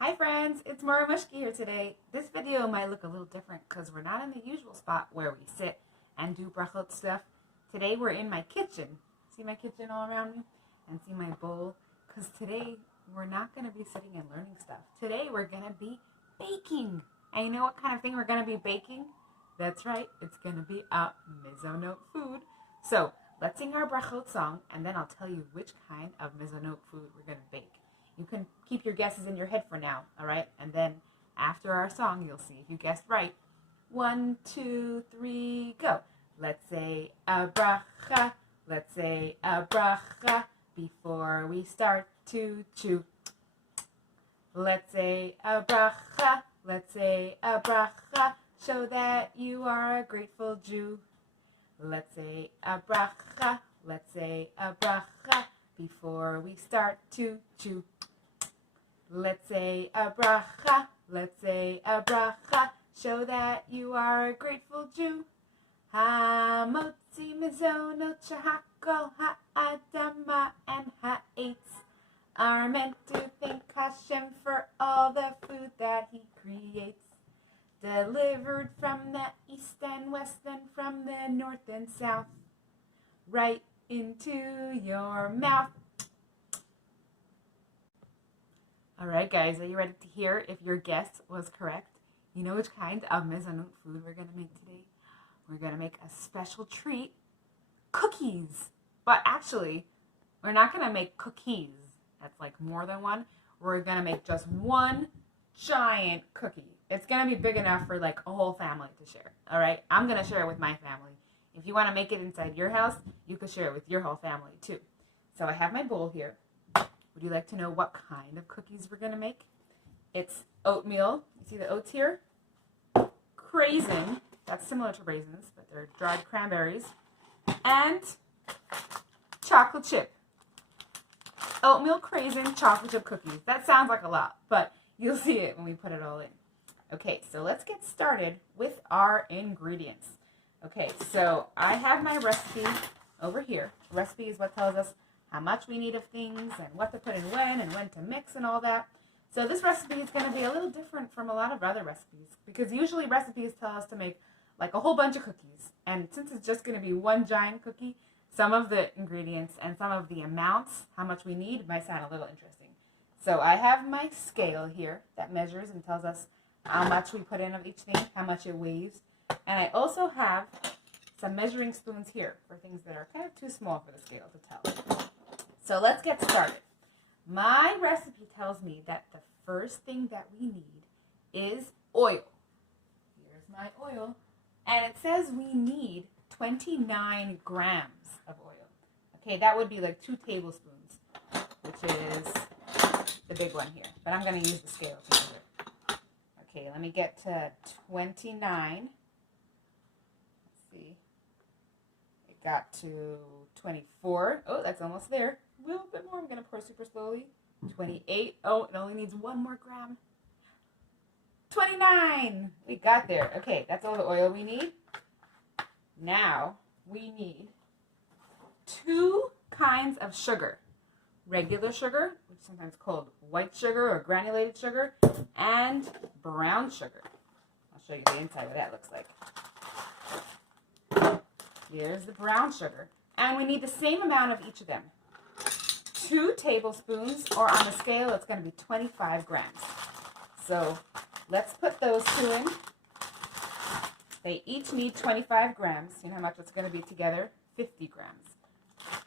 Hi friends, it's Morah Mushkie here today. This video might look a little different because we're not in the usual spot where we sit and do brachot stuff. Today we're in my kitchen. See my kitchen all around me? And see my bowl? Because today we're not going to be sitting and learning stuff. Today we're going to be baking. And you know what kind of thing we're going to be baking? That's right, it's going to be a Mezonot food. So let's sing our brachot song and then I'll tell you which kind of Mezonot food we're going to bake. You can keep your guesses in your head for now, all right? And then after our song, you'll see if you guessed right. 1, 2, 3, go. Let's say a bracha. Let's say a bracha before we start to chew. Let's say a bracha. Let's say a bracha. Show that you are a grateful Jew. Let's say a bracha. Let's say a bracha before we start to chew. Let's say a bracha, let's say a bracha, show that you are a grateful Jew. Hamotzi mezonot shehakol ha'adama and ha'etz are meant to thank Hashem for all the food that He creates. Delivered from the east and west and from the north and south, right into your mouth. All right, guys, are you ready to hear if your guess was correct? You know which kind of Mezonot food we're going to make today? We're going to make a special treat, cookies. But actually, we're not going to make cookies. That's like more than one. We're going to make just one giant cookie. It's going to be big enough for like a whole family to share. All right, I'm going to share it with my family. If you want to make it inside your house, you could share it with your whole family too. So I have my bowl here. Would you like to know what kind of cookies we're going to make? It's oatmeal. You see the oats here? Craisin. That's similar to raisins, but they're dried cranberries. And chocolate chip. Oatmeal, craisin, chocolate chip cookies. That sounds like a lot, but you'll see it when we put it all in. Okay, so let's get started with our ingredients. Okay, so I have my recipe over here. The recipe is what tells us how much we need of things and what to put in when and when to mix and all that. So this recipe is going to be a little different from a lot of other recipes because usually recipes tell us to make like a whole bunch of cookies. And since it's just going to be one giant cookie, some of the ingredients and some of the amounts, how much we need, might sound a little interesting. So I have my scale here that measures and tells us how much we put in of each thing, how much it weighs. And I also have some measuring spoons here for things that are kind of too small for the scale to tell. So let's get started. My recipe tells me that the first thing that we need is oil. Here's my oil. And it says we need 29 grams of oil. Okay, that would be like 2 tablespoons, which is the big one here. But I'm going to use the scale to measure. Okay, let me get to 29. Let's see. It got to 24. Oh, that's almost there. A little bit more. I'm going to pour super slowly. 28. Oh, it only needs 1 more gram. 29. We got there. Okay, that's all the oil we need. Now, we need 2 kinds of sugar. Regular sugar, which is sometimes called white sugar or granulated sugar, and brown sugar. I'll show you the inside what that looks like. Here's the brown sugar. And we need the same amount of each of them. 2 tablespoons, or on the scale, it's going to be 25 grams. So let's put those 2 in. They each need 25 grams. You know how much it's going to be together? 50 grams.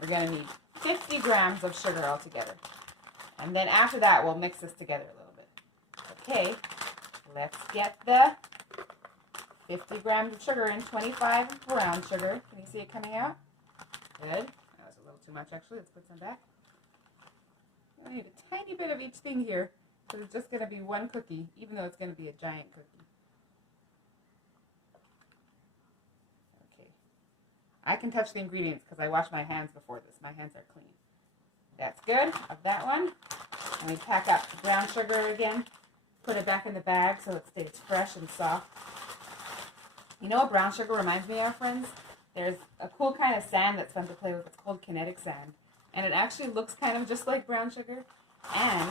We're going to need 50 grams of sugar altogether. And then after that, we'll mix this together a little bit. Okay, let's get the 50 grams of sugar in, 25 of brown sugar. Can you see it coming out? Good. That was a little too much, actually. Let's put some back. I need a tiny bit of each thing here, because it's just going to be one cookie, even though it's going to be a giant cookie. Okay. I can touch the ingredients because I washed my hands before this. My hands are clean. That's good. Of that one. And we pack up the brown sugar again. Put it back in the bag so it stays fresh and soft. You know what brown sugar reminds me of, friends? There's a cool kind of sand that's fun to play with. It's called kinetic sand. And it actually looks kind of just like brown sugar. And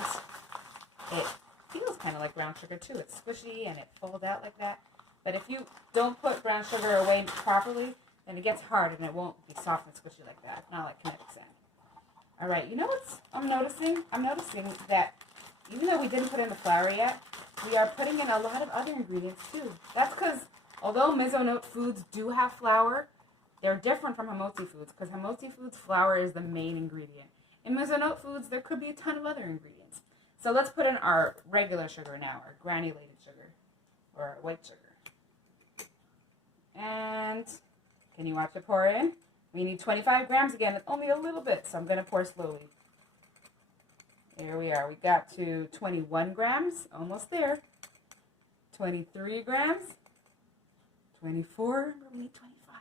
it feels feels kind of like brown sugar too. It's squishy and it folds out like that. But if you don't put brown sugar away properly, then it gets hard and it won't be soft and squishy like that. Not like kinetic sand. All right, you know what I'm noticing? I'm noticing that even though we didn't put in the flour yet, we are putting in a lot of other ingredients too. That's because although Mezonot foods do have flour, they're different from Hamotzi foods because Hamotzi foods, flour is the main ingredient. In Mezonot foods, there could be a ton of other ingredients. So let's put in our regular sugar now, our granulated sugar, or our white sugar. And can you watch it pour in? We need 25 grams again. It's only a little bit, so I'm going to pour slowly. Here we are. We got to 21 grams, almost there. 23 grams. 24, we need 25.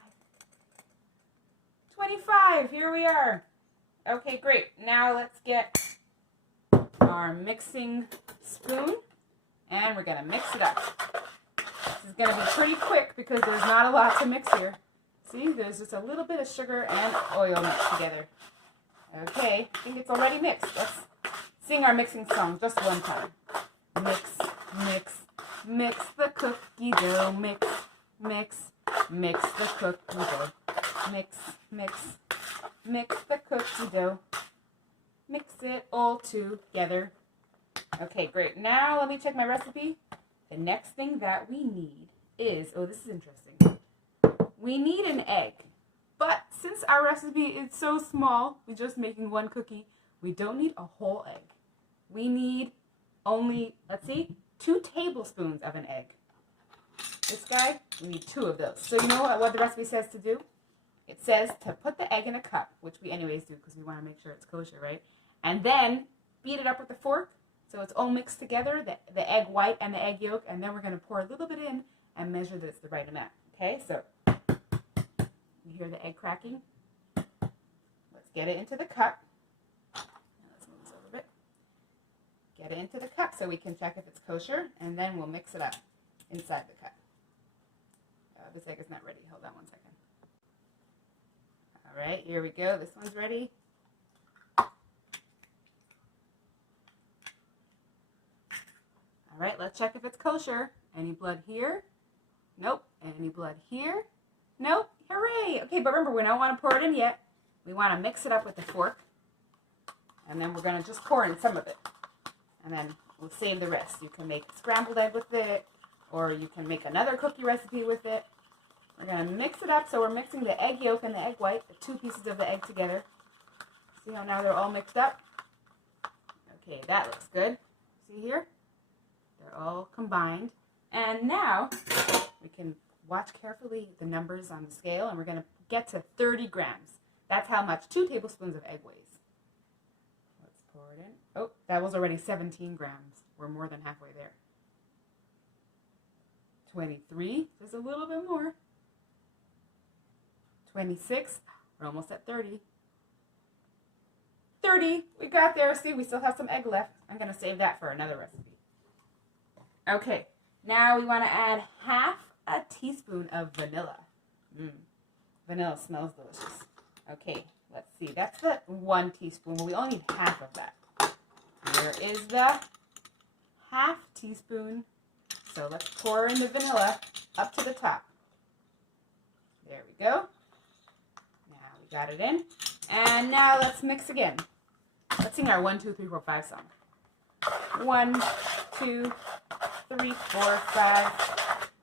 25, here we are. Okay, great. Now let's get our mixing spoon, and we're going to mix it up. This is going to be pretty quick because there's not a lot to mix here. See, there's just a little bit of sugar and oil mixed together. Okay, I think it's already mixed. Let's sing our mixing song just one time. Mix, mix, mix the cookie dough. Mix, mix, mix the cookie dough. Mix, mix, mix the cookie dough. Mix it all together. Okay, great. Now let me check my recipe. The next thing that we need is, oh, this is interesting. We need an egg. But since our recipe is so small, we're just making one cookie, we don't need a whole egg. We need only, let's see, 2 tablespoons of an egg. This guy, we need 2 of those. So you know what the recipe says to do? It says to put the egg in a cup, which we anyways do because we want to make sure it's kosher, right? And then beat it up with a fork so it's all mixed together, the egg white and the egg yolk, and then we're going to pour a little bit in and measure that it's the right amount. Okay, so you hear the egg cracking? Let's get it into the cup. Let's move this over a bit. Get it into the cup so we can check if it's kosher, and then we'll mix it up inside the cup. This egg is not ready. Hold on one second. All right, here we go. This one's ready. All right, let's check if it's kosher. Any blood here? Nope. Any blood here? Nope. Hooray! Okay, but remember, we don't want to pour it in yet. We want to mix it up with the fork. And then we're going to just pour in some of it. And then we'll save the rest. You can make scrambled egg with it, or you can make another cookie recipe with it. We're going to mix it up. So we're mixing the egg yolk and the egg white, the 2 pieces of the egg together. See how now they're all mixed up? Okay, that looks good. See here? They're all combined. And now we can watch carefully the numbers on the scale, and we're going to get to 30 grams. That's how much 2 tablespoons of egg weighs. Let's pour it in. Oh, that was already 17 grams. We're more than halfway there. 23, there's a little bit more. 26, we're almost at 30. 30, we got there. See, we still have some egg left. I'm going to save that for another recipe. Okay, now we want to add half a teaspoon of vanilla. Vanilla smells delicious. Okay, let's see. That's the 1 teaspoon. Well, we only need half of that. Here is the half teaspoon. So let's pour in the vanilla up to the top. There we go. Now we got it in. And now let's mix again. Let's sing our 1, 2, 3, 4, 5 song. 1, 2, 3, 4, 5.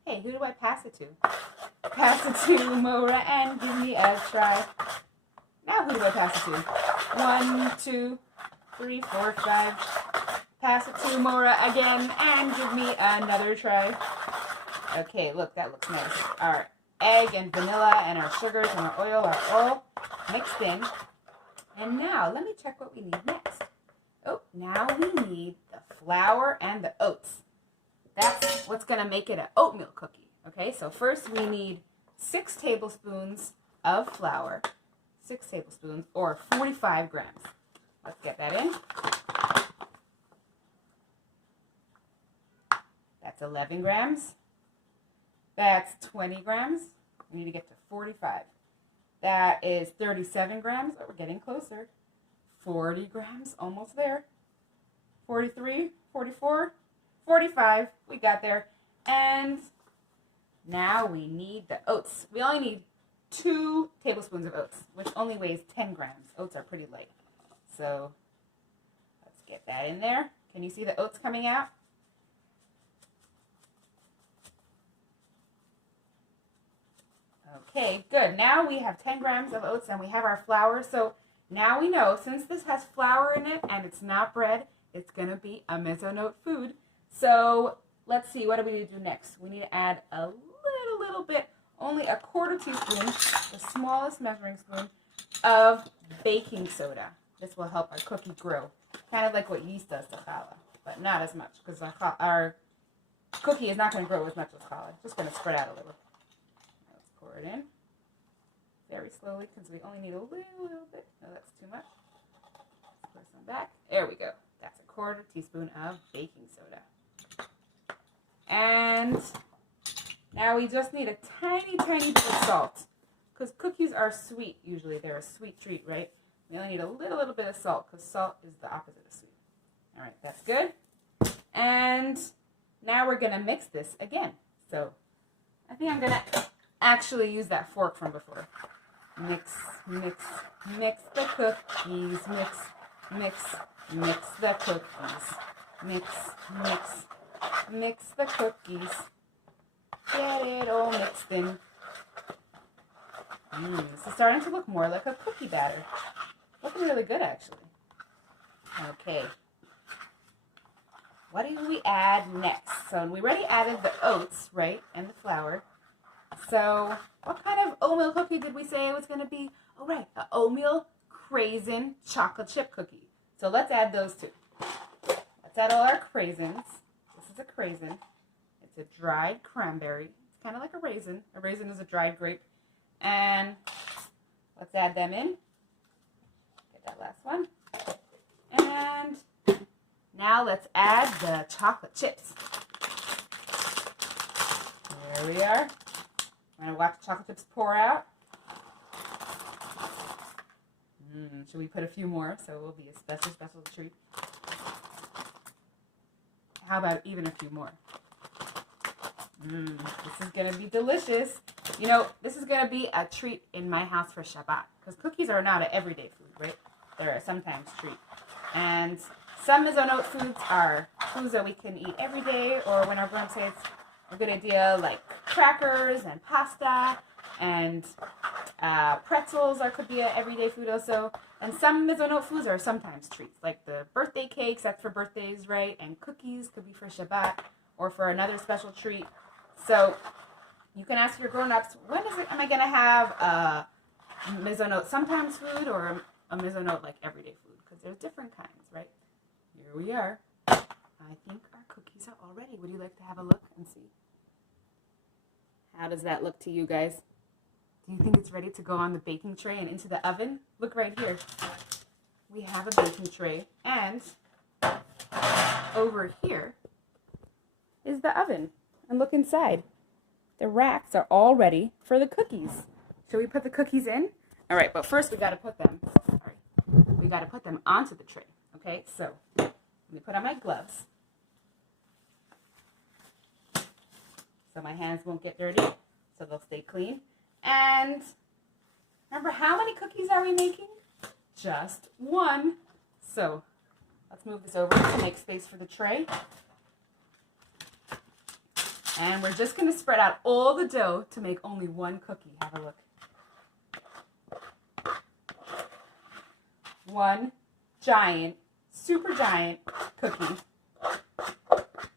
Hey, who do I pass it to? Pass it to Morah and give me a try. Now who do I pass it to? 1, 2, 3, 4, 5. Pass it to Morah again and give me another try. Okay, look, that looks nice. Our egg and vanilla and our sugars and our oil are all mixed in. And now let me check what we need next. Oh, now we need the flour and the oats. That's what's going to make it an oatmeal cookie. Okay, so first we need 6 tablespoons of flour. 6 tablespoons, or 45 grams. Let's get that in. That's 11 grams. That's 20 grams. We need to get to 45. That is 37 grams. Oh, we're getting closer. 40 grams, almost there. 43, 44, 45. We got there. And now we need the oats. We only need 2 tablespoons of oats, which only weighs 10 grams. Oats are pretty light. So let's get that in there. Can you see the oats coming out? Okay, good. Now we have 10 grams of oats and we have our flour. So now we know, since this has flour in it and it's not bread, it's going to be a Mezonot food. So let's see, what do we need to do next? We need to add a little bit, only a 1/4 teaspoon, the smallest measuring spoon, of baking soda. This will help our cookie grow. Kind of like what yeast does to challah, but not as much, because our cookie is not going to grow as much as challah. It's just going to spread out a little. Let's pour it in very slowly, because we only need a little bit. No, that's too much. Let's pour some back. There we go. That's a 1/4 teaspoon of baking soda. And now we just need a tiny bit of salt, because cookies are sweet usually. They're a sweet treat, right? We only need a little bit of salt, because salt is the opposite of sweet. All right, that's good. And now we're going to mix this again. So I think I'm going to actually use that fork from before. Mix the cookies. Mix the cookies. Mix the cookies. Get it all mixed in. This is starting to look more like a cookie batter. Looking really good, actually. Okay. What do we add next? So we already added the oats, right, and the flour. So what kind of oatmeal cookie did we say it was going to be? Oh, right, an oatmeal craisin chocolate chip cookie. So let's add those 2. Let's add all our craisins. This is a craisin. It's a dried cranberry. It's kind of like a raisin. A raisin is a dried grape. And let's add them in. Get that last one. And now let's add the chocolate chips. There we are. I'm going to watch the chocolate chips pour out. Should we put a few more so it will be a special treat? How about even a few more? This is going to be delicious. You know, this is going to be a treat in my house for Shabbat, because cookies are not an everyday food, right? They're a sometimes treat. And some Mezonot foods are foods that we can eat every day, or when our grandma says it's a good idea, like crackers and pasta and pretzels could be an everyday food also. And some Mezonot foods are sometimes treats, like the birthday cakes, that's for birthdays, right? And cookies could be for Shabbat or for another special treat. So you can ask your grown-ups, when am I going to have a Mezonot sometimes food or a Mezonot like everyday food? Because there's different kinds, right? Here we are. I think our cookies are all ready. Would you like to have a look and see? How does that look to you guys? Do you think it's ready to go on the baking tray and into the oven? Look right here. We have a baking tray, and over here is the oven. And look inside. The racks are all ready for the cookies. Shall we put the cookies in? All right, but first we got to put them. We got to put them onto the tray. Okay, so let me put on my gloves so my hands won't get dirty, so they'll stay clean. And remember, how many cookies are we making? Just 1. So let's move this over to make space for the tray. And we're just going to spread out all the dough to make only 1 cookie. Have a look. 1 giant, super giant cookie.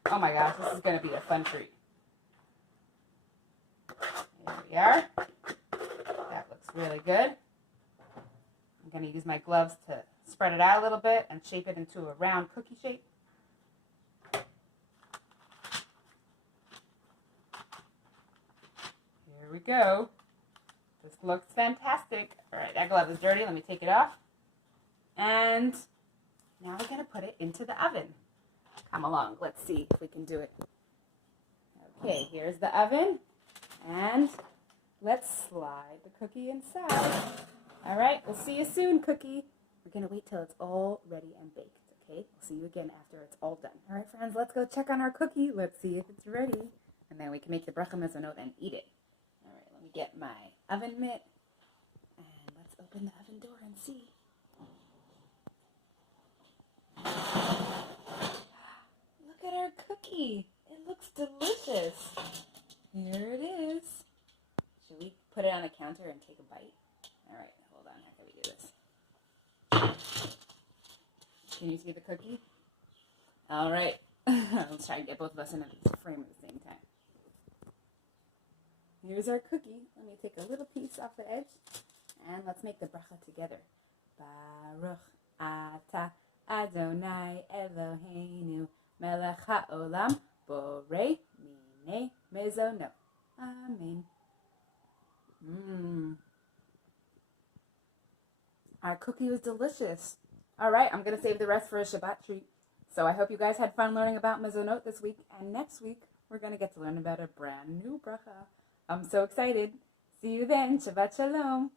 Oh my gosh, this is going to be a fun treat. There we are. That looks really good. I'm going to use my gloves to spread it out a little bit and shape it into a round cookie shape. Here we go. This looks fantastic. All right, that glove is dirty. Let me take it off. And now we're going to put it into the oven. Come along. Let's see if we can do it. Okay, here's the oven. And let's slide the cookie inside. All right, we'll see you soon, cookie. We're going to wait till it's all ready and baked, Okay, we'll see you again after it's all done. All right, friends, let's go check on our cookie. Let's see if it's ready. And then we can make the Brachot Mezonot and eat it. All right, let me get my oven mitt. And let's open the oven door and see. Look at our cookie. It looks delicious. Here it is. Should we put it on the counter and take a bite? All right, hold on after we do this. Can you see the cookie? All right. Let's try to get both of us in a frame at the same time. Here's our cookie. Let me take a little piece off the edge. And let's make the bracha together. Baruch atah Adonai Eloheinu melech haolam borei minei mezonot. Amen. Our cookie was delicious. All right, I'm going to save the rest for a Shabbat treat. So I hope you guys had fun learning about Mezonot this week. And next week, we're going to get to learn about a brand new bracha. I'm so excited. See you then. Shabbat Shalom.